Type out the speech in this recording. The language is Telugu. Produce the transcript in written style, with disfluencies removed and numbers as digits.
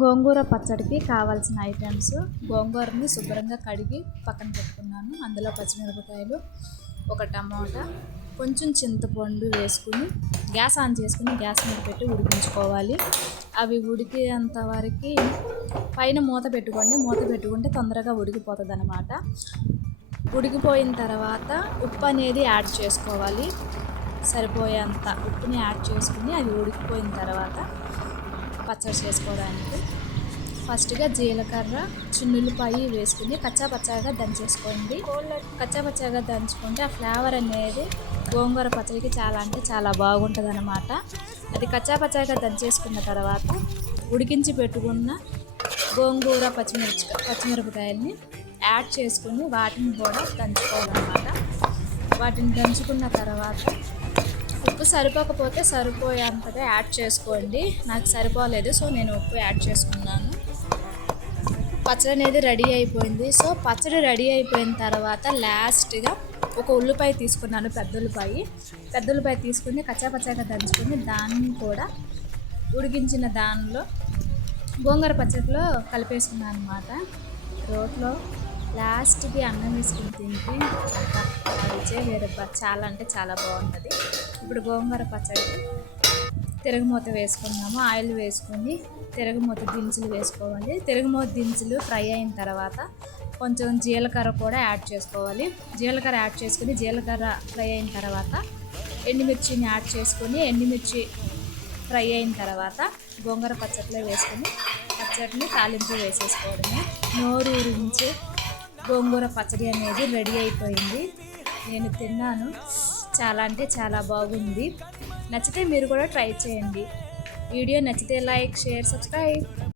గోంగూర పచ్చడికి కావాల్సిన ఐటమ్స్: గోంగూరని శుభ్రంగా కడిగి పక్కన పెట్టుకున్నాను. అందులో పచ్చిమిరపకాయలు, ఒక టమోటా, కొంచెం చింతపండు వేసుకుని గ్యాస్ ఆన్ చేసుకుని గ్యాస్ మీద పెట్టి ఉడికించుకోవాలి. అవి ఉడికేంత వరకు పైన మూత పెట్టుకోండి. మూత పెట్టుకుంటే తొందరగా ఉడికిపోతుంది అన్నమాట. ఉడికిపోయిన తర్వాత ఉప్పు అనేది యాడ్ చేసుకోవాలి. సరిపోయేంత ఉప్పుని యాడ్ చేసుకుని అది ఉడికిపోయిన తర్వాత పచ్చడి చేసుకోవడానికి ఫస్ట్గా జీలకర్ర, చిన్నులపాయ వేసుకుని కచ్చాపచ్చాగా దంచేసుకోండి. కచ్చాపచ్చాగా దంచుకుంటే ఆ ఫ్లేవర్ అనేది గోంగూర పచ్చడికి చాలా అంటే చాలా బాగుంటుంది అన్నమాట. అది కచ్చాపచ్చాగా దంచేసుకున్న తర్వాత ఉడికించి పెట్టుకున్న గోంగూర పచ్చిమిరపకాయల్ని యాడ్ చేసుకుని వాటిని కూడా దంచుకోవాలన్నమాట. వాటిని దంచుకున్న తర్వాత ఉప్పు సరిపోకపోతే సరిపోయేంతగా యాడ్ చేసుకోండి. నాకు సరిపోలేదు, సో నేను ఉప్పు యాడ్ చేసుకున్నాను. పచ్చడి అనేది రెడీ అయిపోయింది. సో పచ్చడి రెడీ అయిపోయిన తర్వాత లాస్ట్గా ఒక ఉల్లిపాయ తీసుకున్నాను, పెద్ద ఉల్లిపాయ తీసుకుని కచ్చాపచ్చాగా దంచుకొని దాన్ని కూడా ఉడికించిన దానిలో గోంగూర పచ్చడిలో కలిపేసుకున్నాను అన్నమాట. రోట్లో లాస్ట్కి అన్నం వేసుకుని తింటే రుచే వేరే, చాలా అంటే చాలా బాగుంటుంది. ఇప్పుడు గోంగూర పచ్చడికి తిరగమూత వేసుకున్నాము. ఆయిల్ వేసుకొని తిరగమూత దినుసులు వేసుకోవాలి. తిరగమూత దినుసులు ఫ్రై అయిన తర్వాత కొంచెం జీలకర్ర కూడా యాడ్ చేసుకోవాలి. జీలకర్ర యాడ్ చేసుకుని జీలకర్ర ఫ్రై అయిన తర్వాత ఎండుమిర్చిని యాడ్ చేసుకొని ఎండుమిర్చి ఫ్రై అయిన తర్వాత గోంగూర పచ్చడిలో వేసుకొని పచ్చడిని తాలింపు వేసేసుకోవడమే. నోరూరించి గోంగూర పచ్చడి అనేది రెడీ అయిపోయింది. నేను తిన్నాను, చాలా అంటే చాలా బాగుంది. నచ్చితే మీరు కూడా ట్రై చేయండి. వీడియో నచ్చితే లైక్, షేర్, సబ్స్క్రైబ్.